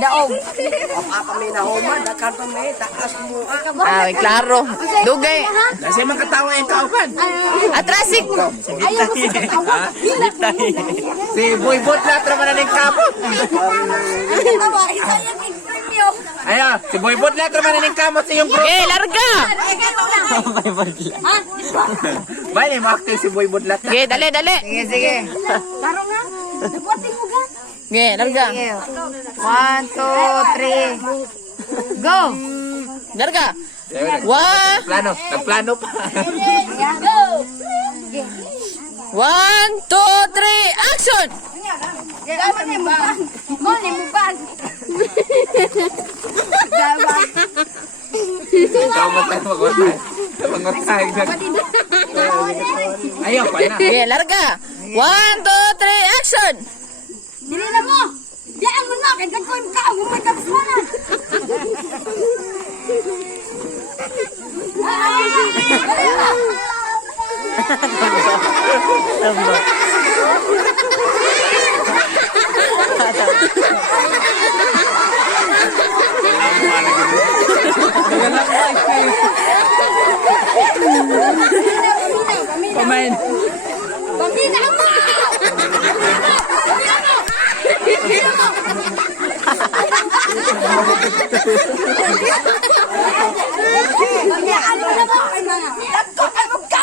Daog. Apa may nahuman, dakan pa may taas mo. Ah, klaro. Dugay. Kasi magkatawa yung kaupan. Atrasik. Ayaw mo sa katawa. Si Boybot latra man na ng kamot. Tawa, isa yung premyo. Ayo, si Boybot latra man na ng kamot sa iyong Eh, larga. Ha? Bye, makti si Boybot latra. Ge, dali, dali. Sige, sige. Taro nga. Nagwating mo ga. Ge, larga. 1, 2, 3. Go! Larga. One, Plano, nagplano pa. Go. 1, 2, 3, action! Gaman ni mo ba? Mo ni mo ba? Gaman. Ikaw mo tayo mag-utay. Mag-utay. Ayaw pa na. Ge, larga. 1, 2, 3, action! Dili na mo. Diyan mo na kay dagkoy ka mo may tapos mo na. Pamain. Pamina mo. Pamina ano na mo? Ay mga. Dagkoy ka mo ka.